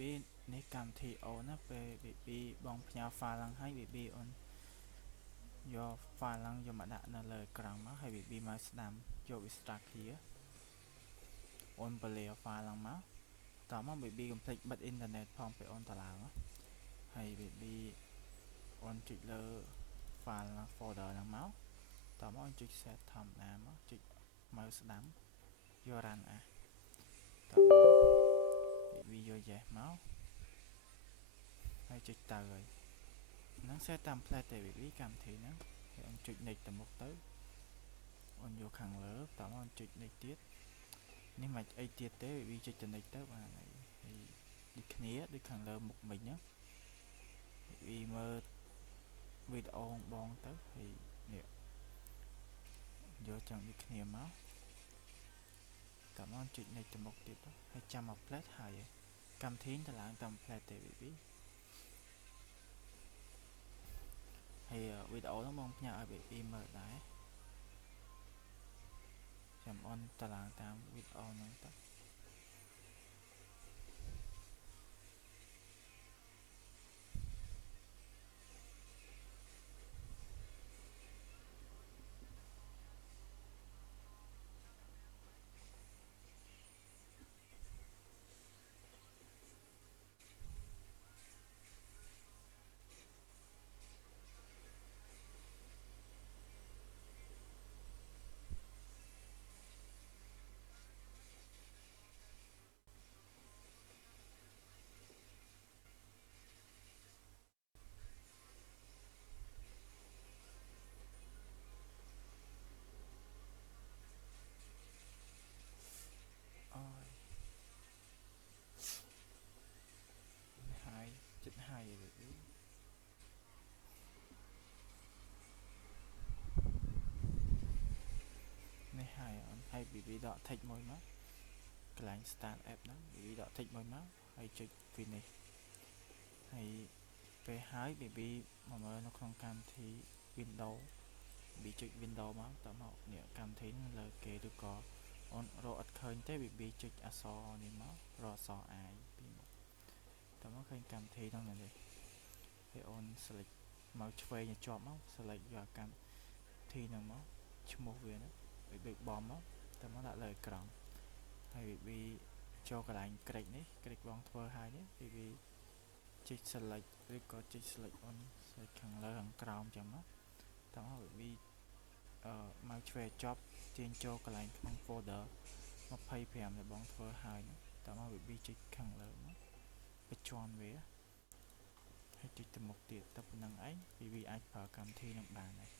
BB នេះកម្មវិធីអូនណាពេល BB បងផ្ញើ file ឡើងឲ្យ BB អូនយក file ឡើងយកមកដាក់នៅលើអេក្រង់មកហើយ BB មកស្ដាំយក extract clear អូនបលា file ឡើងមកតមក BB កុំភ្លេចបិទអ៊ីនធឺណិតផងពេលអូនតឡើងហើយ BB អូនចុចលើ file folder ហ្នឹងមកតមកអូនចុច set ធម្មតាមកចុចមើលស្ដាំយក run as តមក BB យក yes មកហើយចុចទៅហើយហ្នឹង set template តែ BB កម្មវិធីហ្នឹងហើយអូនចុច next ទៅមុខទៅអូនយកខាងលើតមកអូនចុច next ទៀតនេះមិនអីទៀតទេ BB ចុចទៅ next ទៅបានហើយដូចគ្នាដូចខាងលើមុខមិញហ្នឹង BB មើលវីដេអូបងទៅហើយនេះយកចាំដូចគ្នាមកតមកចុច next ទៅមុខទៀតហើយចាំមក plate ហើយកម្មវិធីទៅឡើងតាម plate ទេ BB ហើយវីដេអូហ្នឹងបងផ្ញើឲ្យ BB មើលដែរចាំអូនតឡើងតាមវីដេអូហ្នឹងទៅអូយហើយចិត្តហើយ BB នេះហើយអូនហើយ BB ដក text មួយមកកន្លែង start app ហ្នឹង BB ដក text មួយមកហើយចុច finish ហើយពេលហើយ BB មកមើលនៅក្នុងកម្មវិធី Windows BB ចុច Windows មកតមកនេះកម្មវិធីហ្នឹងលើគេឬក៏អូនរកអត់ឃើញទេ BB ចុចអក្សរនេះមករកអក្សរ I ពីមុខតមកឃើញកម្មវិធីហ្នឹងនេះហើយអូន select មកឆ្វេងឲ្យជាប់មក select យកកម្មវិធីហ្នឹងមកឈ្មោះវាហ្នឹង BB បំមកតមកដាក់លើអេក្រង់ហើយ BB ចូលកន្លែង click នេះ click បងធ្វើហើយនេះ BB ចុច select ឬក៏ចុច select អូន select ខាងលើខាងក្រោមចឹងមកតមក BB មកឆ្វេងចប់ទាញចូលកន្លែងក្នុង folder 25ដែលបងធ្វើហើយតមក BB ចុចខាងលើមកបញ្ជាន់វាហើយចុចទៅមុខទៀតតែប៉ុណ្្នឹងឯង BB អាចប្រើកម្មវិធីនឹងបានហើយ